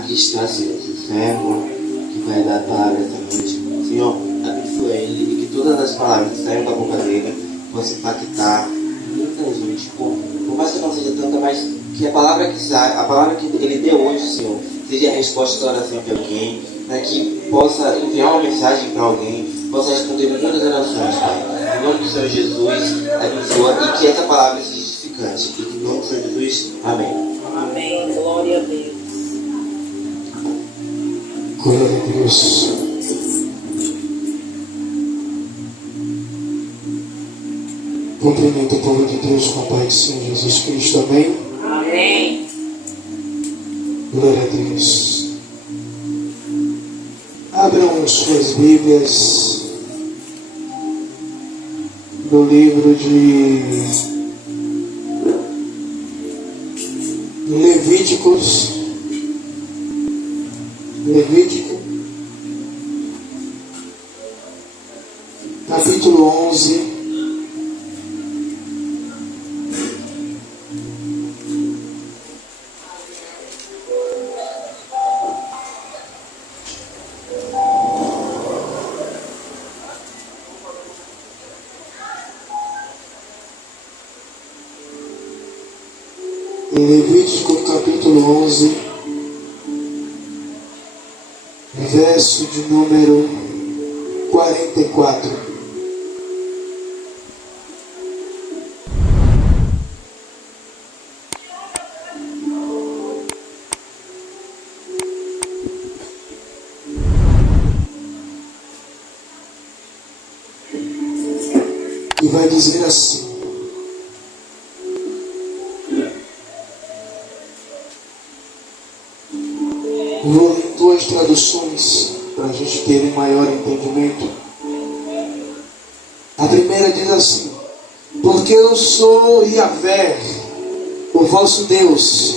aqui está, Senhor, seu servo que vai dar a palavra esta noite. Senhor, abençoe ele e que todas as palavras que saiam da boca dele possam impactar muita gente. Por mais que não seja tanta, mas que a palavra que sai, a palavra que ele deu hoje, Senhor, seja a resposta da oração de alguém, né, que possa enviar uma mensagem para alguém, possa responder muitas orações, Pai. Em nome do Senhor Jesus, abençoa e que essa palavra seja edificante. E em nome do Senhor Jesus, amém. Amém. Glória a Deus. Glória a Deus. Cumprimento o povo de Deus com a paz do Senhor Jesus Cristo. Amém. Amém. Glória a Deus. Abram suas Bíblias no livro de Levítico, capítulo 11. Em Levítico capítulo 11, verso de número 44. E vai dizer assim: vou ler duas traduções para a gente ter um maior entendimento. A primeira diz assim: porque eu sou Yahvé, o vosso Deus,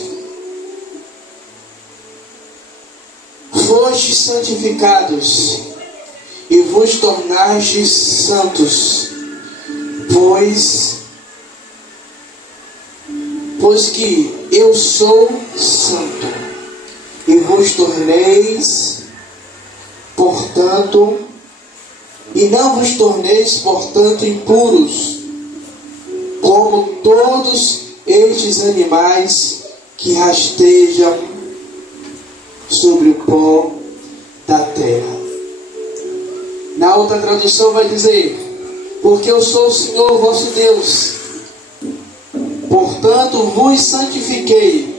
fostes santificados e vos tornastes santos, pois que eu sou santo, e vos torneis, portanto, e não vos torneis, portanto, impuros, como todos estes animais que rastejam sobre o pó da terra. Na outra tradução vai dizer: porque eu sou o Senhor vosso Deus, portanto vos santifiquei,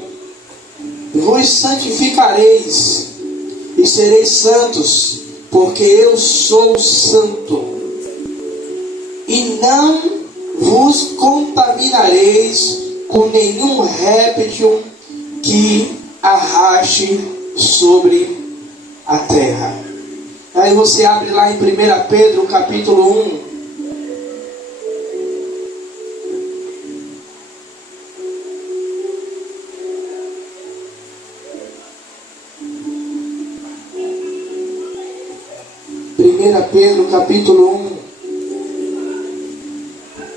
vos santificareis e sereis santos, porque eu sou santo. E não vos contaminareis com nenhum réptil que arraste sobre a terra. Aí você abre lá em 1 Pedro capítulo 1. Pedro capítulo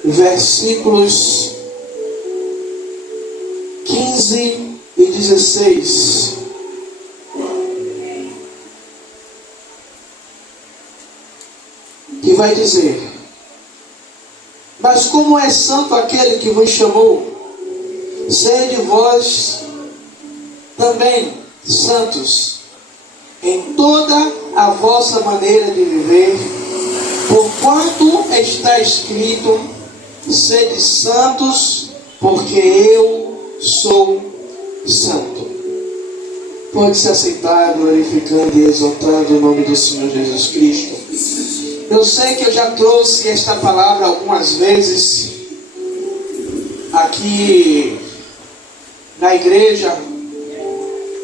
1, versículos 15 e 16. Que vai dizer: mas como é santo aquele que vos chamou, sede vós também santos em toda a vossa maneira de viver, porquanto está escrito: sede santos, porque eu sou santo. Pode se aceitar, glorificando e exaltando o nome do Senhor Jesus Cristo. Eu sei que eu já trouxe esta palavra algumas vezes aqui na igreja,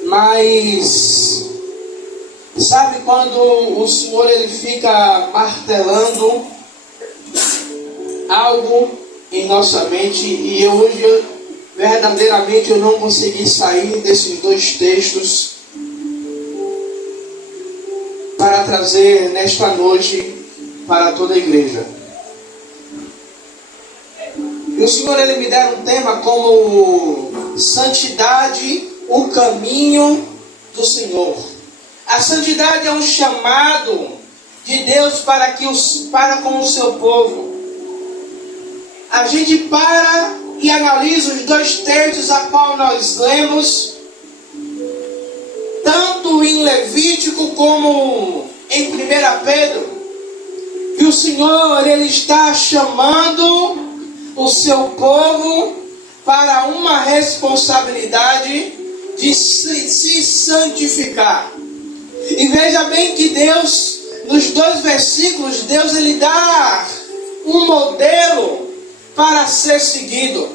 mas sabe quando o Senhor ele fica martelando algo em nossa mente, e hoje verdadeiramente eu não consegui sair desses dois textos para trazer nesta noite para toda a igreja. E o Senhor ele me deu um tema como santidade, o caminho do Senhor. A santidade é um chamado de Deus para com o seu povo. A gente para e analisa os 2 textos a qual nós lemos, tanto em Levítico como em 1 Pedro, que o Senhor ele está chamando o seu povo para uma responsabilidade de se santificar. E veja bem que Deus, nos 2 versículos, Deus ele dá um modelo para ser seguido.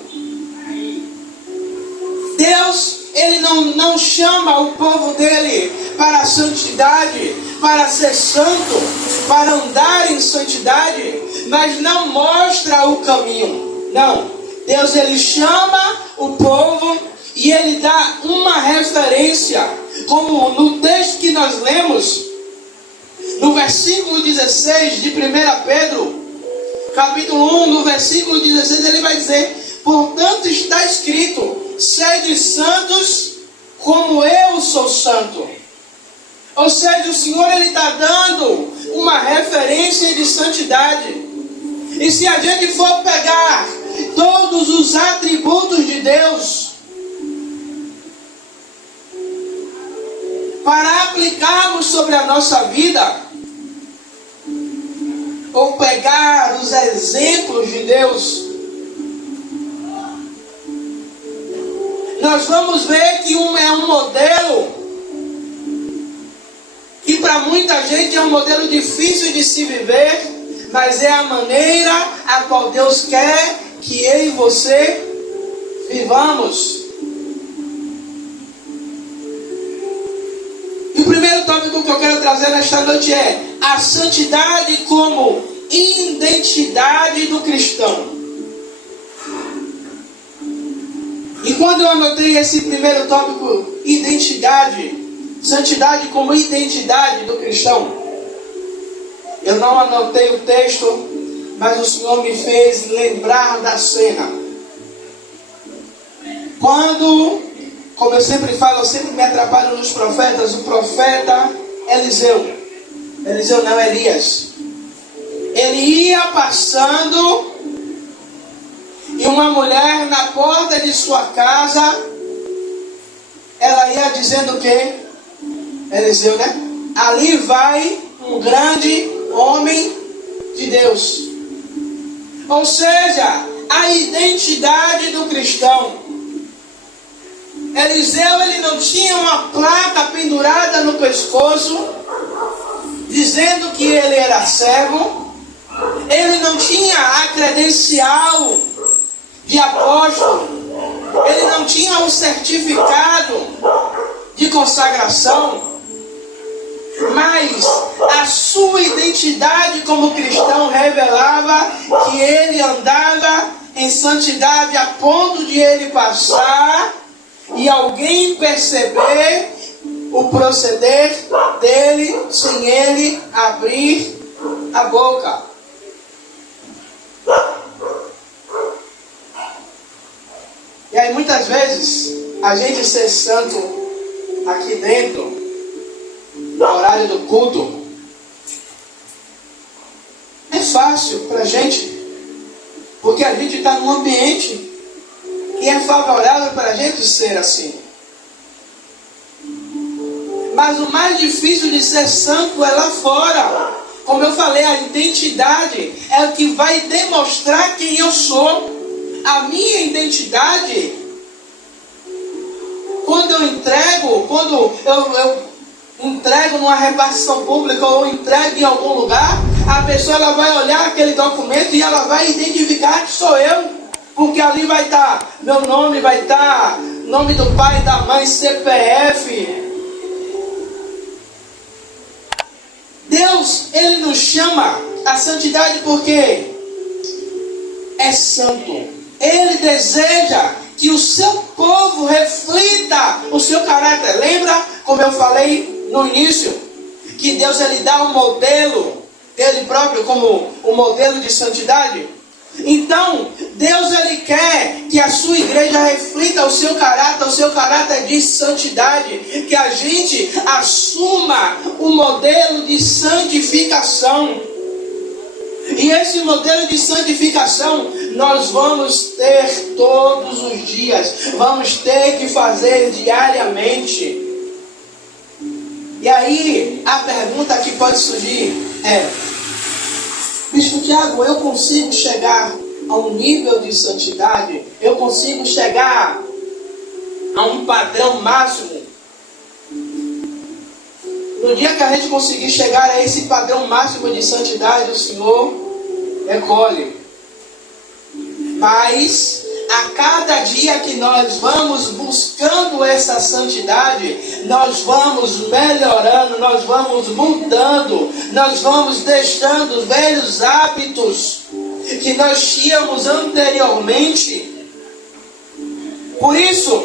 Deus, ele não chama o povo dele para a santidade, para ser santo, para andar em santidade, mas não mostra o caminho. Não. Deus, ele chama o povo e ele dá uma referência, como no texto que nós lemos, no versículo 16 de 1 Pedro, capítulo 1, no versículo 16, ele vai dizer: portanto está escrito, sede santos como eu sou santo. Ou seja, o Senhor ele está dando uma referência de santidade. E se a gente for pegar todos os atributos de Deus para aplicarmos sobre a nossa vida, ou pegar os exemplos de Deus, nós vamos ver que é um modelo que para muita gente é um modelo difícil de se viver, mas é a maneira a qual Deus quer que eu e você vivamos. E o primeiro tópico que eu quero trazer nesta noite é a santidade como identidade do cristão. E quando eu anotei esse primeiro tópico, santidade como identidade do cristão, eu não anotei o texto, mas o Senhor me fez lembrar da cena. Quando, como eu sempre falo, eu sempre me atrapalho nos profetas, o profeta Elias. Ele ia passando e uma mulher na porta de sua casa, ela ia dizendo o quê? Eliseu, né? Ali vai um grande homem de Deus. Ou seja, a identidade do cristão. Eliseu, ele não tinha uma placa pendurada no pescoço dizendo que ele era servo. Ele não tinha a credencial de apóstolo. Ele não tinha um certificado de consagração. Mas a sua identidade como cristão revelava que ele andava em santidade a ponto de ele passar e alguém perceber o proceder dele sem ele abrir a boca. E aí muitas vezes a gente ser santo aqui dentro, no horário do culto, é fácil para a gente, porque a gente está num ambiente que é favorável para a gente ser assim. Mas o mais difícil de ser santo é lá fora. Como eu falei, a identidade é o que vai demonstrar quem eu sou. A minha identidade, quando eu entrego numa repartição pública ou entrego em algum lugar, a pessoa ela vai olhar aquele documento e ela vai identificar que sou eu, porque ali vai estar meu nome, vai estar nome do pai e da mãe, CPF. Deus, ele nos chama à santidade porque é santo. Ele deseja que o seu povo reflita o seu caráter. Lembra, como eu falei no início, que Deus ele dá um modelo dele próprio como um modelo de santidade? Então, Deus ele quer que a sua igreja reflita o seu caráter de santidade, que a gente assuma o modelo de santificação. E esse modelo de santificação nós vamos ter todos os dias, vamos ter que fazer diariamente. E aí, a pergunta que pode surgir é: Bispo Tiago, eu consigo chegar a um nível de santidade? Eu consigo chegar a um padrão máximo? No dia que a gente conseguir chegar a esse padrão máximo de santidade, o Senhor recolhe. Mas a cada dia que nós vamos buscando essa santidade, nós vamos melhorando, nós vamos mudando, nós vamos deixando os velhos hábitos que nós tínhamos anteriormente. Por isso,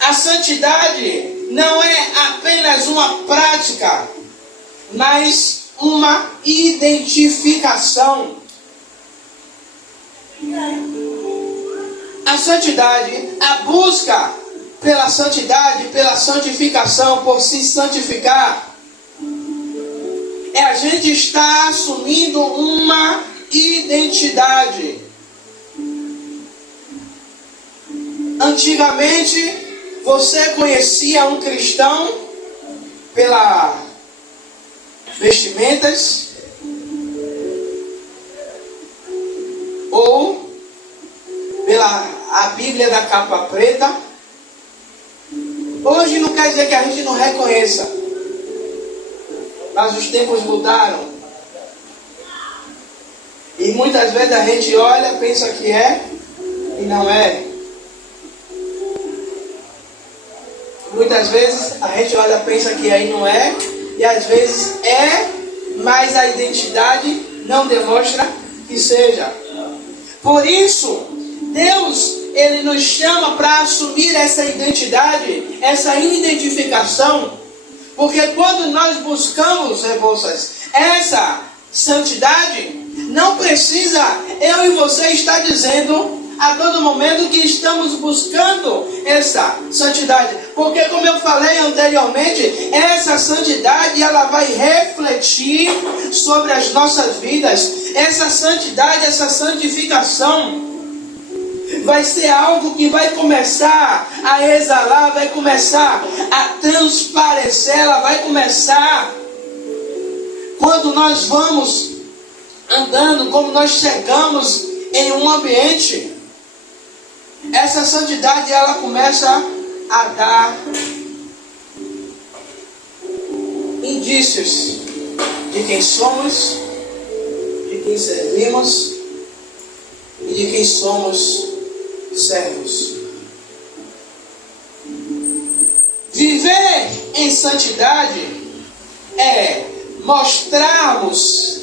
a santidade não é apenas uma prática, mas uma identificação. A santidade, a busca pela santidade, pela santificação, por se santificar, é a gente estar assumindo uma identidade. Antigamente, você conhecia um cristão pela vestimentas ou pela a Bíblia da capa preta. Hoje não quer dizer que a gente não reconheça, mas os tempos mudaram. E muitas vezes a gente olha, pensa que é e não é. Muitas vezes a gente olha, pensa que é e não é, e às vezes é, mas a identidade não demonstra que seja. Por isso, Deus, Ele nos chama para assumir essa identidade, essa identificação, porque quando nós buscamos, Rebouças, essa santidade, não precisa eu e você estar dizendo a todo momento que estamos buscando essa santidade, porque como eu falei anteriormente, essa santidade ela vai refletir sobre as nossas vidas. Essa santidade, essa santificação vai ser algo que vai começar a exalar, vai começar a transparecer, ela vai começar quando nós vamos andando, como nós chegamos em um ambiente. Essa santidade ela começa a dar indícios de quem somos, de quem servimos e de quem somos servos. Viver em santidade é mostrarmos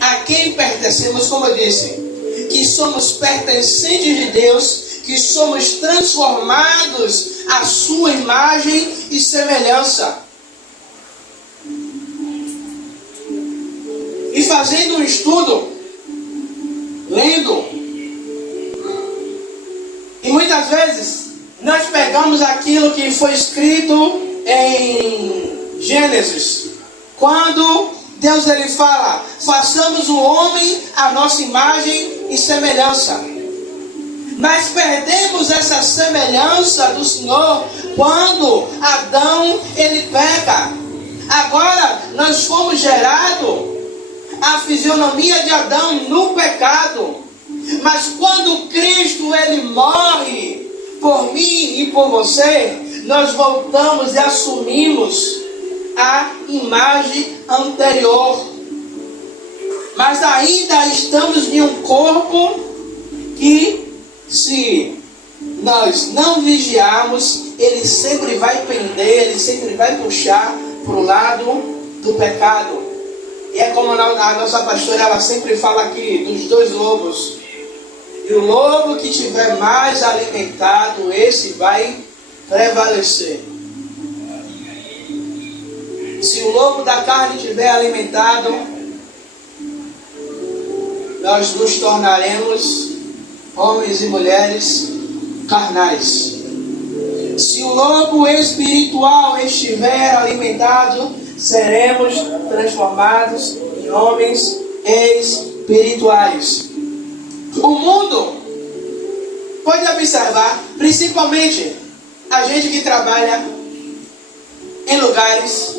a quem pertencemos, como eu disse, que somos pertencentes de Deus, que somos transformados à sua imagem e semelhança. E fazendo um estudo, lendo, e muitas vezes nós pegamos aquilo que foi escrito em Gênesis, quando Deus ele fala: façamos o homem à nossa imagem e semelhança. Mas perdemos essa semelhança do Senhor quando Adão ele peca. Agora nós fomos gerados a fisionomia de Adão no pecado. Mas quando Cristo ele morre por mim e por você, nós voltamos e assumimos a imagem anterior. Mas ainda estamos em um corpo que, se nós não vigiarmos, ele sempre vai pender, ele sempre vai puxar para o lado do pecado. E é como a nossa pastora ela sempre fala aqui dos dois lobos. E o lobo que tiver mais alimentado, esse vai prevalecer. Se o lobo da carne tiver alimentado, nós nos tornaremos homens e mulheres carnais. Se o lobo espiritual estiver alimentado, seremos transformados em homens espirituais. O mundo, pode observar, principalmente a gente que trabalha em lugares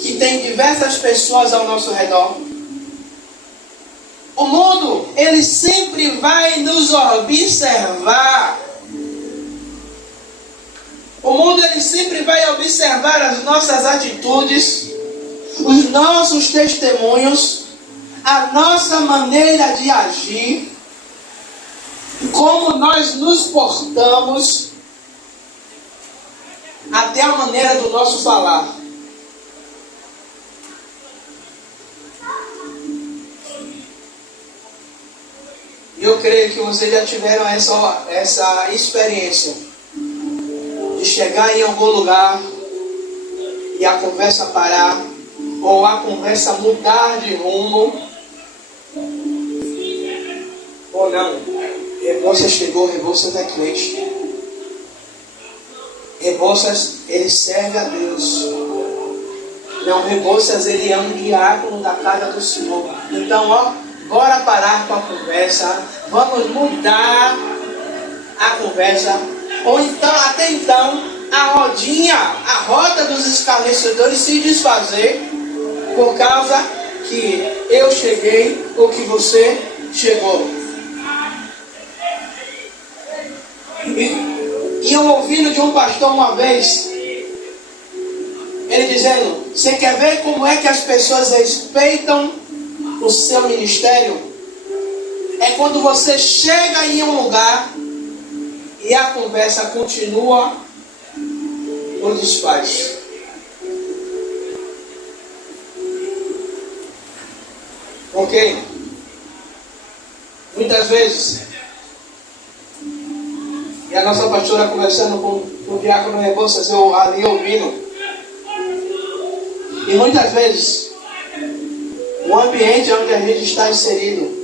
que tem diversas pessoas ao nosso redor. O mundo, ele sempre vai nos observar. O mundo, ele sempre vai observar as nossas atitudes, os nossos testemunhos, a nossa maneira de agir, como nós nos portamos, até a maneira do nosso falar. Eu creio que vocês já tiveram essa experiência de chegar em algum lugar e a conversa parar, ou a conversa mudar de rumo, ou não. Rebouças chegou, Rebouças é crente. Rebouças, ele serve a Deus. Não, Rebouças, ele é um diácono da casa do Senhor. Então, bora parar com a conversa, vamos mudar a conversa, ou então, até então, a roda dos escarnecedores se desfazer, por causa que eu cheguei ou que você chegou. E eu ouvindo de um pastor uma vez, ele dizendo: você quer ver como é que as pessoas respeitam o seu ministério? É quando você chega em um lugar e a conversa continua ou desfaz. Ok? Muitas vezes, e a nossa pastora conversando com o diácono Rebouças, eu ali ouvindo, e muitas vezes o ambiente onde a gente está inserido,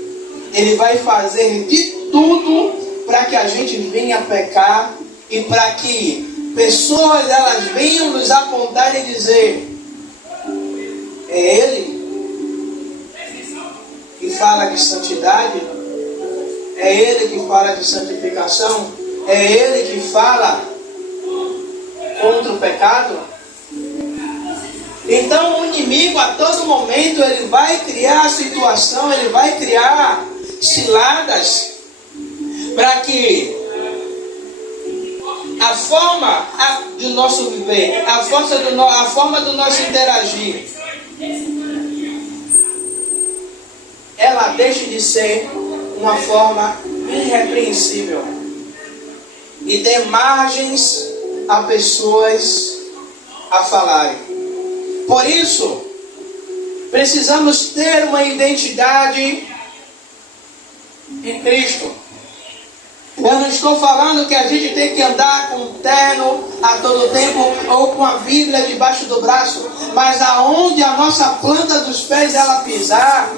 ele vai fazer de tudo para que a gente venha pecar e para que pessoas elas venham nos apontar e dizer: é ele que fala de santidade, é ele que fala de santificação, é ele que fala contra o pecado. Então o inimigo a todo momento ele vai criar situação, ele vai criar ciladas para que a forma do nosso viver, a forma do nosso interagir, ela deixe de ser uma forma irrepreensível e dê margens a pessoas a falarem. Por isso, precisamos ter uma identidade em Cristo. Eu não estou falando que a gente tem que andar com um terno a todo tempo ou com a Bíblia debaixo do braço, mas aonde a nossa planta dos pés ela pisar,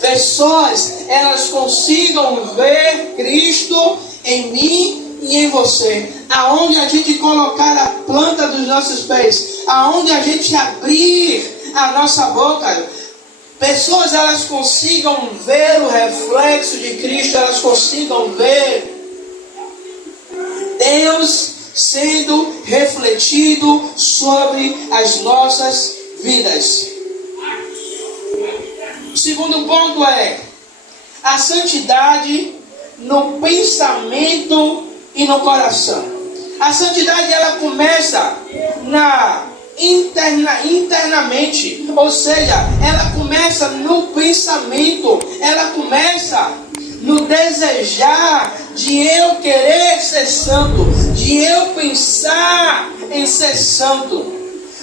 pessoas elas consigam ver Cristo em mim e em você. Aonde a gente colocar a planta dos nossos pés, aonde a gente abrir a nossa boca, pessoas elas consigam ver o reflexo de Cristo, elas consigam ver Deus sendo refletido sobre as nossas vidas. O segundo ponto é a santidade no pensamento e no coração. A santidade ela começa internamente, ou seja, ela começa no pensamento, ela começa no desejar de eu querer ser santo, de eu pensar em ser santo.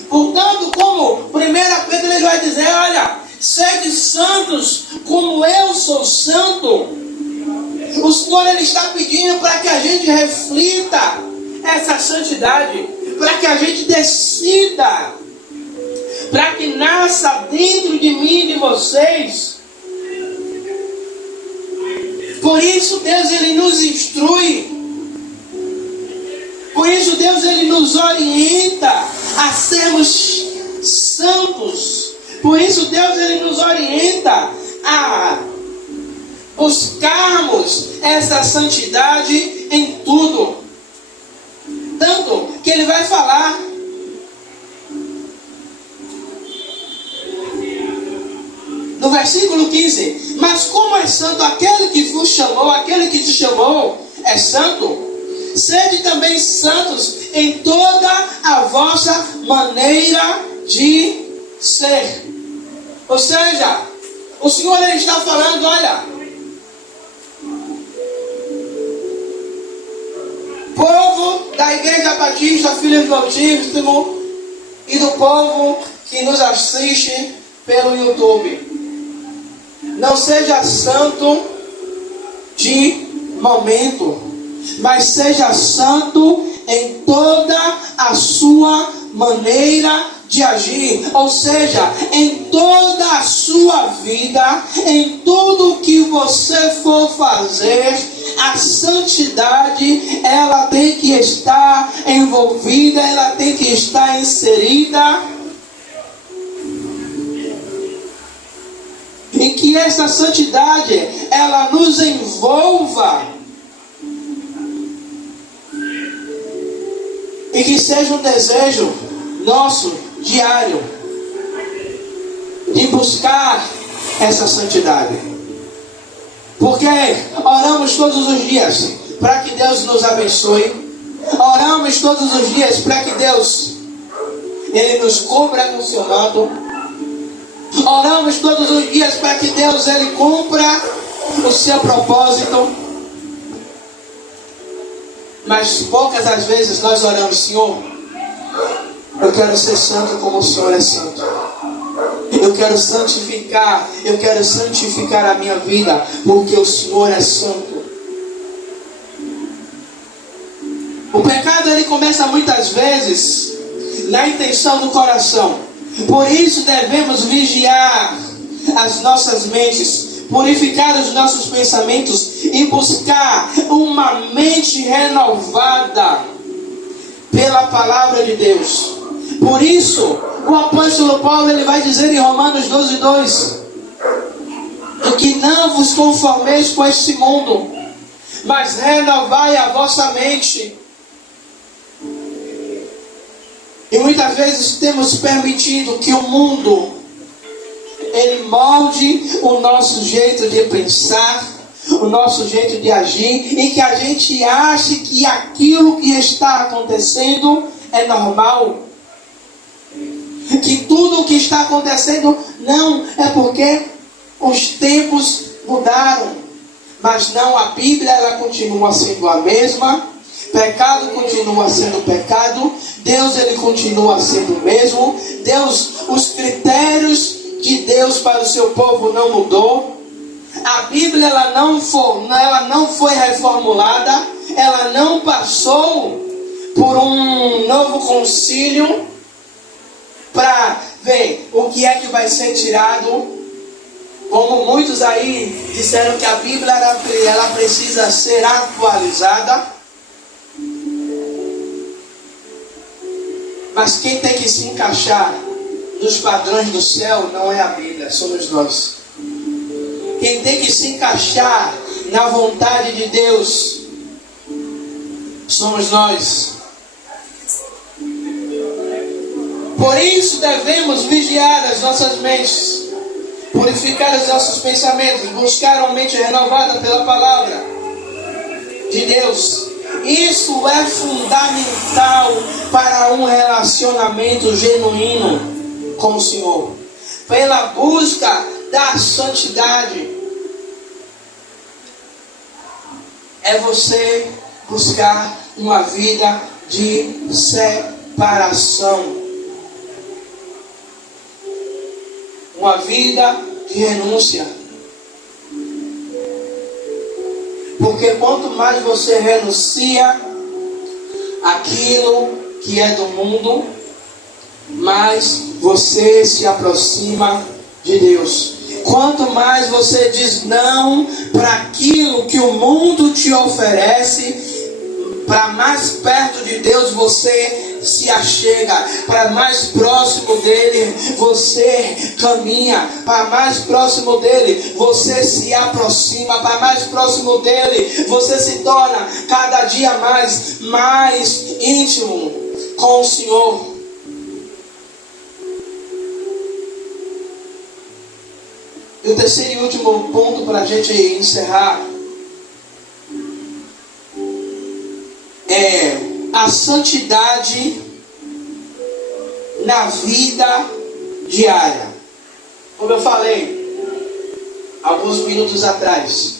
Portanto, como 1 Pedro ele vai dizer: olha, sede santos como eu sou santo. O Senhor ele está pedindo para que a gente reflita essa santidade, para que a gente decida, para que nasça dentro de mim e de vocês Por isso Deus ele nos instrui. Por isso Deus ele nos orienta a sermos santos. Por isso Deus ele nos orienta a buscarmos essa santidade em tudo. Tanto que ele vai falar no versículo 15: mas como é santo aquele que vos chamou, aquele que te chamou é santo, sede também santos em toda a vossa maneira de ser. Ou seja, o Senhor ele está falando, olha, povo da Igreja Batista Filhos do Altíssimo e do povo que nos assiste pelo YouTube, não seja santo de momento, mas seja santo em toda a sua maneira de agir. Ou seja, em toda a sua vida, em tudo que você for fazer, a santidade, ela tem que estar envolvida, ela tem que estar inserida. E que essa santidade, ela nos envolva. E que seja um desejo nosso, diário, de buscar essa santidade. Porque oramos todos os dias para que Deus nos abençoe. Oramos todos os dias para que Deus ele nos cubra com seu manto. Oramos todos os dias para que Deus ele cumpra o seu propósito. Mas poucas as vezes nós oramos: Senhor, eu quero ser santo como o Senhor é santo. Eu quero santificar a minha vida, porque o Senhor é santo. O pecado ele começa muitas vezes na intenção do coração. Por isso devemos vigiar as nossas mentes, purificar os nossos pensamentos e buscar uma mente renovada pela palavra de Deus. Por isso, o apóstolo Paulo ele vai dizer em Romanos 12:2: do que não vos conformeis com este mundo, mas renovai a vossa mente. E muitas vezes temos permitido que o mundo ele molde o nosso jeito de pensar, o nosso jeito de agir, e que a gente ache que aquilo que está acontecendo é normal. Que tudo o que está acontecendo não é porque os tempos mudaram. Mas não, a Bíblia ela continua sendo a mesma. Pecado continua sendo pecado. Deus ele continua sendo o mesmo. Deus, os critérios de Deus para o seu povo não mudou. A Bíblia ela não foi reformulada. Ela não passou por um novo concílio para ver o que é que vai ser tirado. Como muitos aí disseram que a Bíblia ela precisa ser atualizada. Mas quem tem que se encaixar nos padrões do céu não é a Bíblia, somos nós. Quem tem que se encaixar na vontade de Deus somos nós. Por isso devemos vigiar as nossas mentes, purificar os nossos pensamentos, buscar uma mente renovada pela palavra de Deus. Isso é fundamental para um relacionamento genuíno com o Senhor. Pela busca da santidade, é você buscar uma vida de separação, uma vida de renúncia. Porque quanto mais você renuncia aquilo que é do mundo, mais você se aproxima de Deus. quanto mais você diz não para aquilo que o mundo te oferece, para mais perto de Deus você se achega, para mais próximo dele você caminha, para mais próximo dele você se aproxima, para mais próximo dele você se torna cada dia mais íntimo com o Senhor. E o terceiro e último ponto para a gente encerrar é a santidade na vida diária. Como eu falei alguns minutos atrás,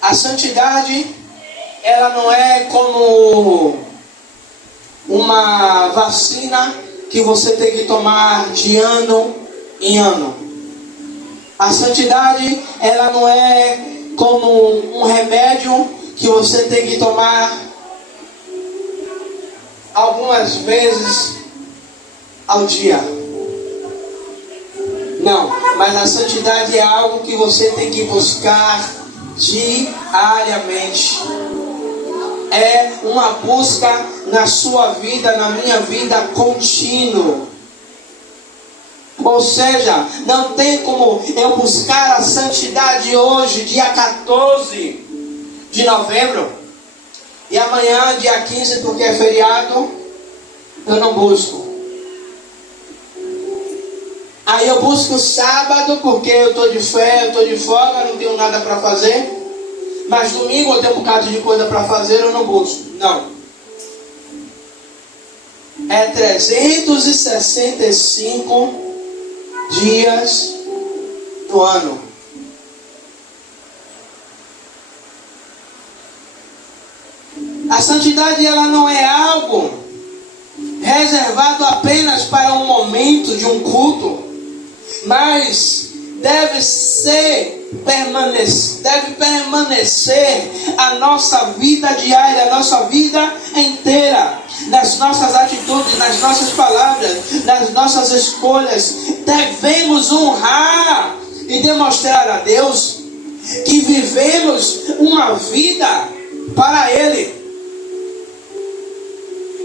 a santidade ela não é como uma vacina que você tem que tomar de ano em ano. A santidade ela não é como um remédio que você tem que tomar algumas vezes ao dia. Não, mas a santidade é algo que você tem que buscar diariamente. É uma busca na sua vida, na minha vida, contínuo. Ou seja, não tem como eu buscar a santidade hoje, dia 14 de novembro, e amanhã, dia 15, porque é feriado, eu não busco. Aí eu busco sábado, porque eu estou de fé, eu estou de folga, não tenho nada para fazer. Mas domingo eu tenho um bocado de coisa para fazer, eu não busco. Não. É 365 dias do ano. A santidade ela não é algo reservado apenas para um momento de um culto, mas deve permanecer a nossa vida diária, a nossa vida inteira, nas nossas atitudes, nas nossas palavras, nas nossas escolhas. Devemos honrar e demonstrar a Deus que vivemos uma vida para Ele.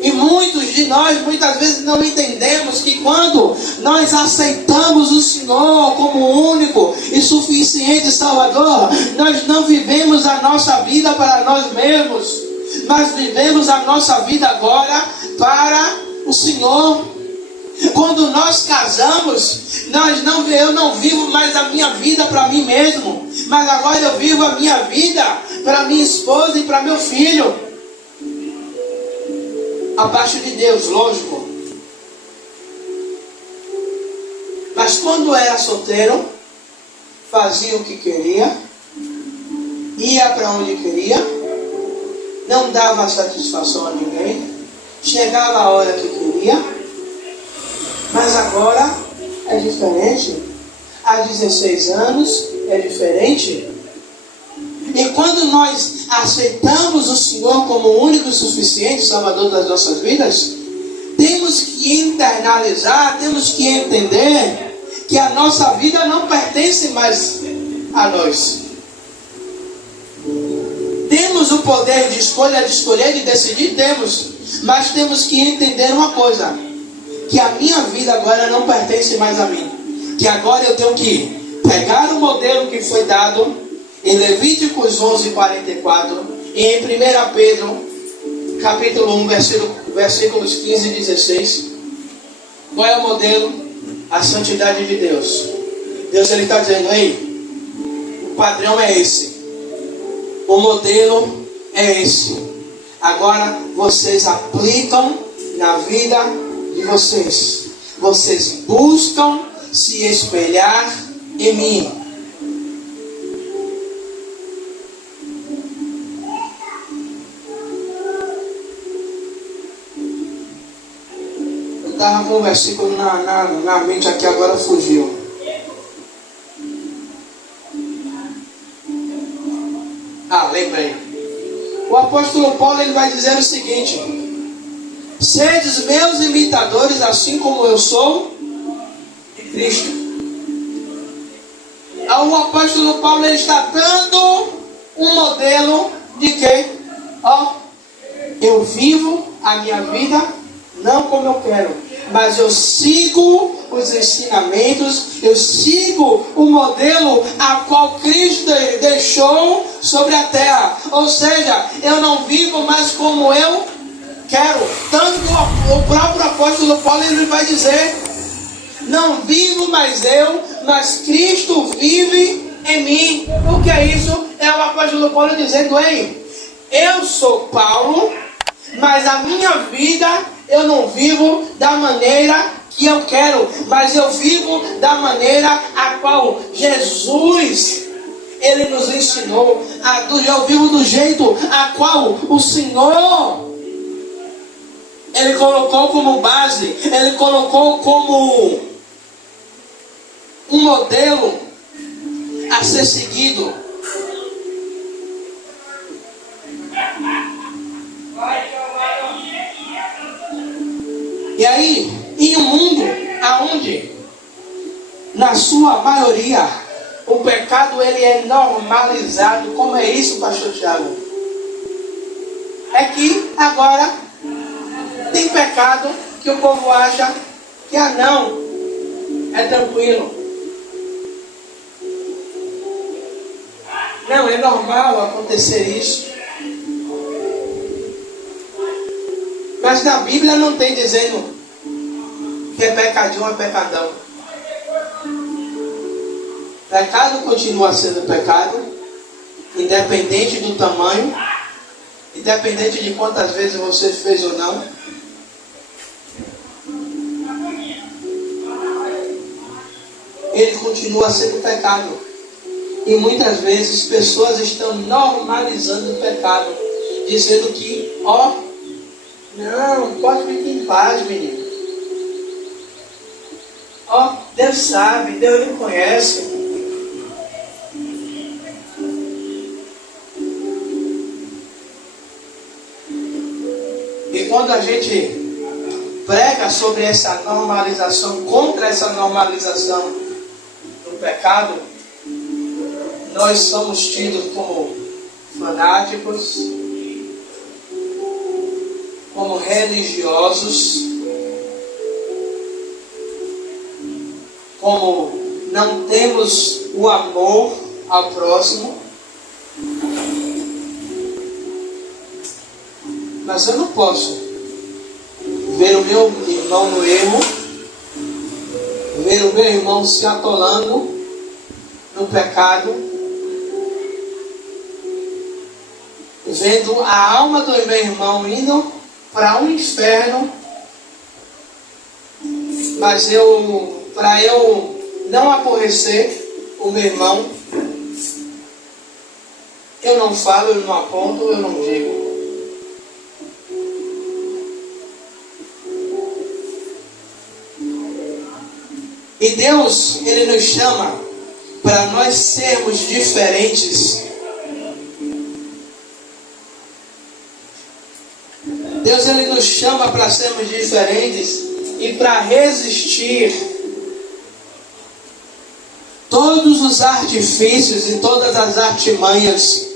E muitos de nós, muitas vezes, não entendemos que quando nós aceitamos o Senhor como único e suficiente Salvador, nós não vivemos a nossa vida para nós mesmos, mas vivemos a nossa vida agora para o Senhor. Quando nós casamos, eu não vivo mais a minha vida para mim mesmo, mas agora eu vivo a minha vida para minha esposa e para meu filho. Abaixo de Deus, lógico. Mas quando era solteiro, fazia o que queria, ia para onde queria, não dava satisfação a ninguém, chegava a hora que queria. Mas agora é diferente. Há 16 anos é diferente. E quando nós aceitamos o Senhor como o único e suficiente Salvador das nossas vidas, temos que internalizar, temos que entender que a nossa vida não pertence mais a nós. Temos o poder de escolha, de escolher, de decidir, temos. Mas temos que entender uma coisa, que a minha vida agora não pertence mais a mim. Que agora eu tenho que pegar o modelo que foi dado em Levíticos 11:44 e em 1 Pedro capítulo 1, versículos 15 e 16. Qual é o modelo? A santidade de Deus. Deus ele está dizendo, ei, o padrão é esse, o modelo é esse. Agora vocês aplicam na vida de vocês. Vocês buscam se espelhar em mim. Estava com um versículo na mente aqui, agora fugiu. Lembrei. O apóstolo Paulo ele vai dizer o seguinte: sedes meus imitadores, assim como eu sou de Cristo. o apóstolo Paulo ele está dando um modelo de que, eu vivo a minha vida não como eu quero, mas eu sigo os ensinamentos, eu sigo o modelo a qual Cristo deixou sobre a terra. Ou seja, eu não vivo mais como eu quero. Tanto que o próprio apóstolo Paulo ele vai dizer: não vivo mais eu, mas Cristo vive em mim. O que é isso? É o apóstolo Paulo dizendo: ei, eu sou Paulo, mas a minha vida eu não vivo da maneira que eu quero, mas eu vivo da maneira a qual Jesus ele nos ensinou. Eu vivo do jeito a qual o Senhor ele colocou como base, ele colocou como um modelo a ser seguido. E aí, em um mundo aonde, na sua maioria, o pecado ele é normalizado. Como é isso, pastor Tiago? É que agora tem pecado que o povo acha que não, é tranquilo. Não, é normal acontecer isso. Mas na Bíblia não tem dizendo que é pecadinho ou é pecadão. Pecado continua sendo pecado, independente do tamanho, independente de quantas vezes você fez ou não. Ele continua sendo pecado. E muitas vezes pessoas estão normalizando o pecado, dizendo que, não, pode ficar em paz, menino. Deus sabe, Deus lhe conhece. E quando a gente prega sobre essa normalização, contra essa normalização do pecado, nós somos tidos como fanáticos, como religiosos, como não temos o amor ao próximo. Mas eu não posso ver o meu irmão no erro, ver o meu irmão se atolando no pecado, vendo a alma do meu irmão indo para um inferno, mas para eu não aborrecer o meu irmão, eu não falo, eu não aponto, eu não digo. E Deus, Ele nos chama para nós sermos diferentes. Deus, Ele nos chama para sermos diferentes e para resistir todos os artifícios e todas as artimanhas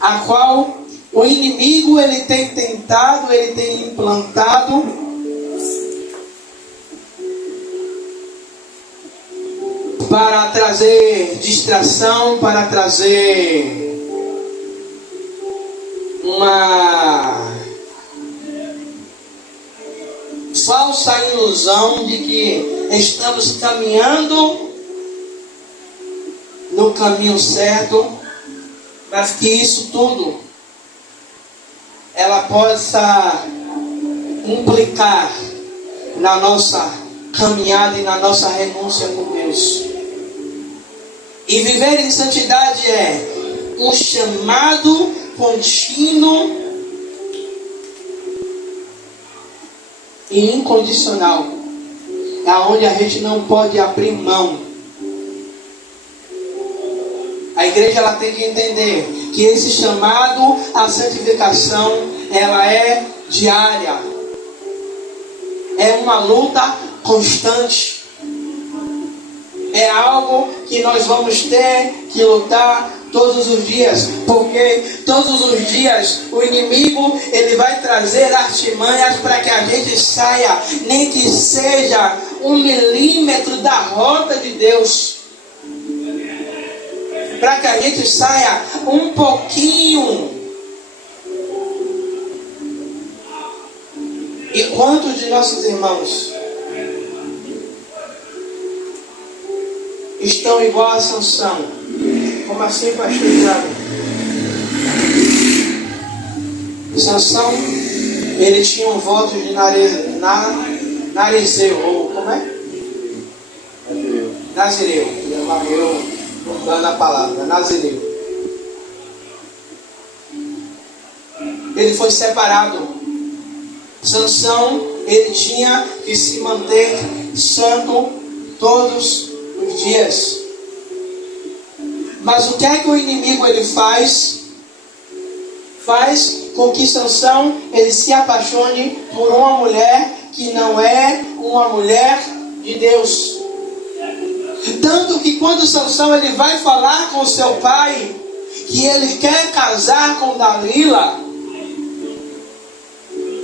a qual o inimigo ele tem tentado, ele tem implantado para trazer distração, para trazer uma falsa ilusão de que estamos caminhando no caminho certo, mas que isso tudo ela possa implicar na nossa caminhada e na nossa renúncia com Deus. E viver em santidade é um chamado contínuo e incondicional, aonde a gente não pode abrir mão. A igreja ela tem que entender que esse chamado à santificação ela é diária, é uma luta constante. É algo que nós vamos ter que lutar todos os dias, porque todos os dias o inimigo ele vai trazer artimanhas para que a gente saia, nem que seja 1 milímetro da rota de Deus, para que a gente saia um pouquinho. E quantos de nossos irmãos estão igual a Sansão? Como assim, pastor Tiago? Sansão, ele tinha um voto de narizeu, ou como é? Nazireu. Eu mudando a palavra, Nazireu. Ele foi separado. Sansão, ele tinha que se manter santo todos os dias. Mas o que é que o inimigo ele faz? Faz com que Sansão ele se apaixone por uma mulher que não é uma mulher de Deus. Tanto que quando Sansão ele vai falar com seu pai que ele quer casar com Dalila,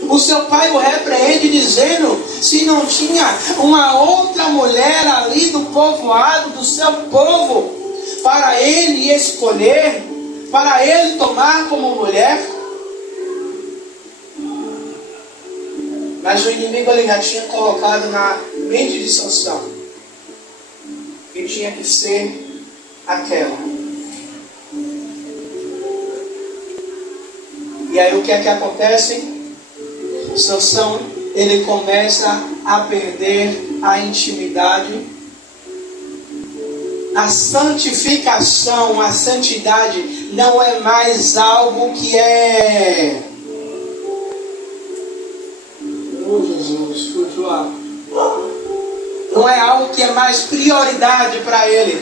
o seu pai o repreende dizendo se não tinha uma outra mulher ali do povoado, do seu povo, para ele escolher, para ele tomar como mulher. Mas o inimigo ele já tinha colocado na mente de Sansão que tinha que ser aquela. E aí o que é que acontece? Sansão, ele começa a perder a intimidade. A santificação, a santidade não é mais algo que é... Oh Jesus, fugiu a... Não é algo que é mais prioridade para ele.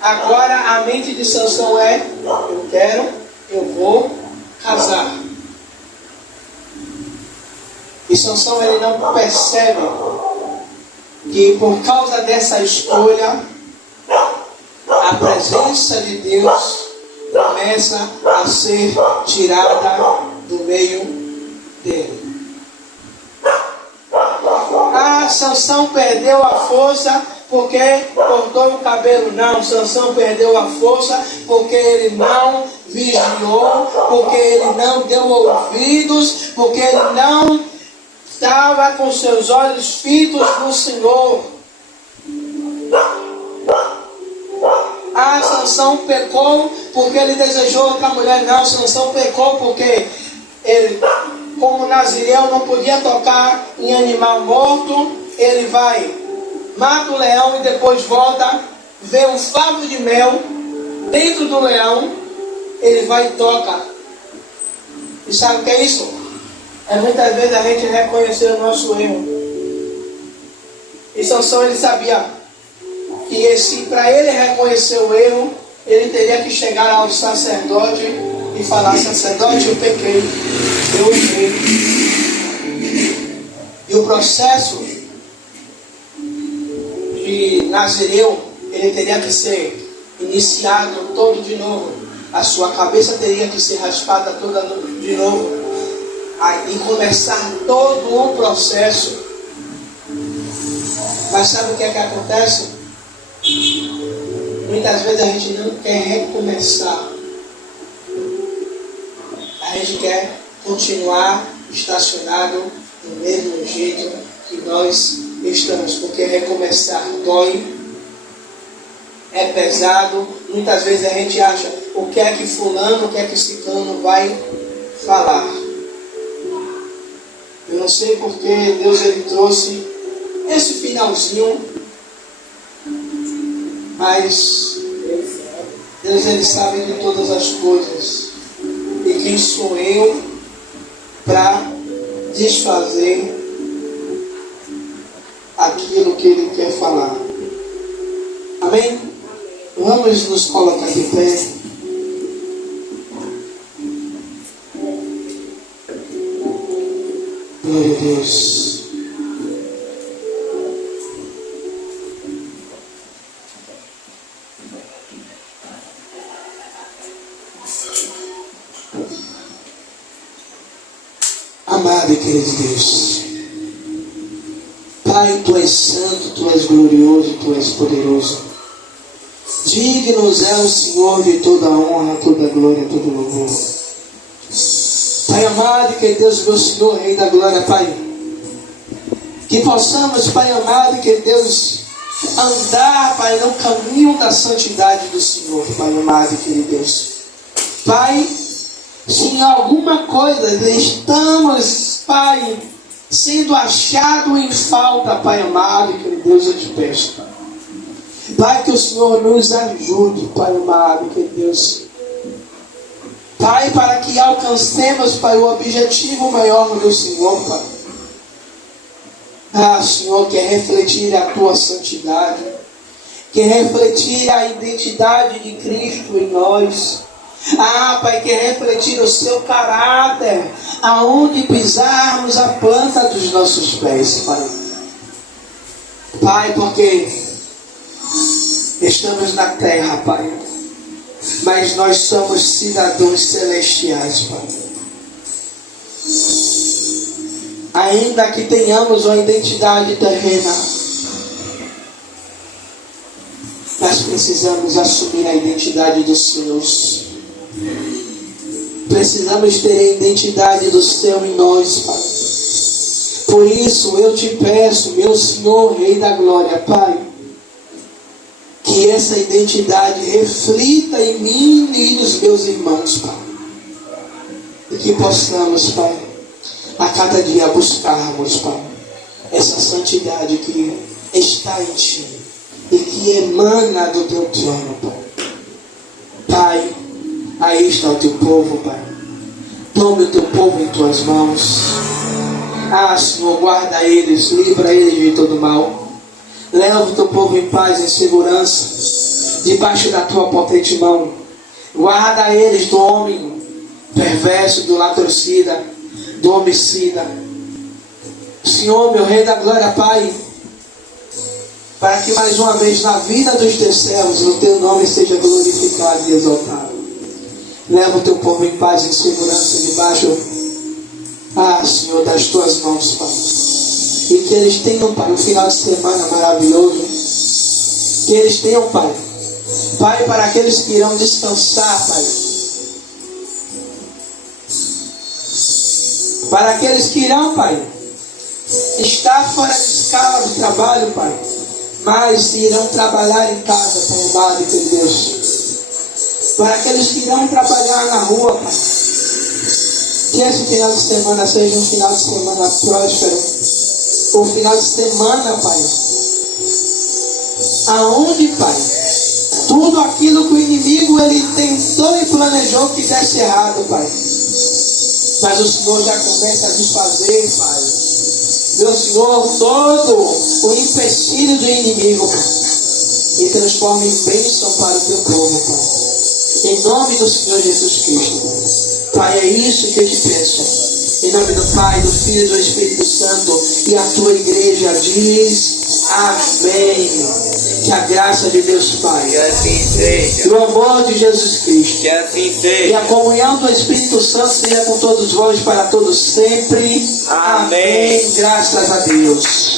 Agora a mente de Sansão é: eu vou casar. E Sansão ele não percebe que por causa dessa escolha, a presença de Deus começa a ser tirada do meio dele. Sansão perdeu a força porque cortou o cabelo. Não, Sansão perdeu a força porque ele não vigiou, porque ele não deu ouvidos, porque ele não estava com seus olhos fitos no Senhor. Sansão pecou porque ele desejou outra mulher. Não, Sansão pecou porque ele, como Nazireu, não podia tocar em animal morto. Ele vai, mata o leão e depois volta, vê um favo de mel dentro do leão, ele vai e toca. E sabe o que é isso? É muitas vezes a gente reconhecer o nosso erro. E Sansão ele sabia que para ele reconhecer o erro, ele teria que chegar ao sacerdote e falar: sacerdote, eu pequei, eu errei. E o processo de Nazireu, ele teria que ser iniciado todo de novo. A sua cabeça teria que ser raspada toda de novo. E começar todo o processo. Mas sabe o que é que acontece? Muitas vezes a gente não quer recomeçar. A gente quer continuar estacionado do mesmo jeito que nós estamos, porque recomeçar dói, é pesado. Muitas vezes a gente acha: o que é que fulano, o que é que ciclano vai falar? Eu não sei porque Deus ele trouxe esse finalzinho, mas Deus ele sabe de todas as coisas. E quem sou eu para desfazer aquilo que Ele quer falar? Amém? Vamos nos colocar de pé. Glória a Deus. Deus. Pai, Tu és santo, Tu és glorioso, Tu és poderoso. Dignos é o Senhor de toda honra, toda glória, todo louvor. Pai amado, que Deus, meu Senhor, Rei da glória, Pai, que possamos, Pai amado, que Deus, andar, Pai, no caminho da santidade do Senhor, Pai amado, querido Deus. Pai, se em alguma coisa estamos, Pai, sendo achado em falta, Pai amado, querido Deus, eu te peço, Pai. Pai, que o Senhor nos ajude, Pai amado, querido Deus. Pai, para que alcancemos, Pai, o objetivo maior do Senhor, Pai. Ah, Senhor, que é refletir a Tua santidade, que é refletir a identidade de Cristo em nós. Ah, Pai, que é refletir o Seu caráter, aonde pisarmos a planta dos nossos pés, Pai. Pai, porque estamos na terra, Pai, mas nós somos cidadãos celestiais, Pai. Ainda que tenhamos uma identidade terrena, nós precisamos assumir a identidade dos céus. Precisamos ter a identidade do céu em nós, Pai. Por isso eu te peço, meu Senhor, Rei da glória, Pai, que essa identidade reflita em mim e nos meus irmãos, Pai. E que possamos, Pai, a cada dia buscarmos, Pai, essa santidade que está em Ti e que emana do Teu trono, Pai. Pai, aí está o Teu povo, Pai. Tome o Teu povo em Tuas mãos. Ah, Senhor, guarda eles, livra eles de todo mal. Leva o Teu povo em paz, em segurança, debaixo da Tua potente mão. Guarda eles do homem perverso, do latrocida, do homicida. Senhor, meu Rei da glória, Pai, para que mais uma vez na vida dos Teus servos o Teu nome seja glorificado e exaltado. Leva o Teu povo em paz, em segurança, debaixo, Senhor, das Tuas mãos, Pai. E que eles tenham, Pai, um final de semana maravilhoso. Que eles tenham, Pai, Pai, para aqueles que irão descansar, Pai. Para aqueles que irão, Pai, estar fora de escala do trabalho, Pai, mas irão trabalhar em casa, Pai amado, por Deus. Para aqueles que irão trabalhar na rua, Pai, que esse final de semana seja um final de semana próspero. Um final de semana, Pai, aonde, Pai, tudo aquilo que o inimigo ele tentou e planejou que desse errado, Pai, mas o Senhor já começa a desfazer, Pai, meu Senhor, todo o empecilho do inimigo, Pai, e transforma em bênção para o Teu povo, Pai, em nome do Senhor Jesus Cristo, Pai. É isso que eu te peço, em nome do Pai, do Filho e do Espírito Santo, e a Tua igreja diz amém. Que a graça de Deus Pai, Que assim seja. e o amor de Jesus Cristo, Que assim e seja. a comunhão do Espírito Santo seja com todos vós para todos sempre. Amém. Graças a Deus.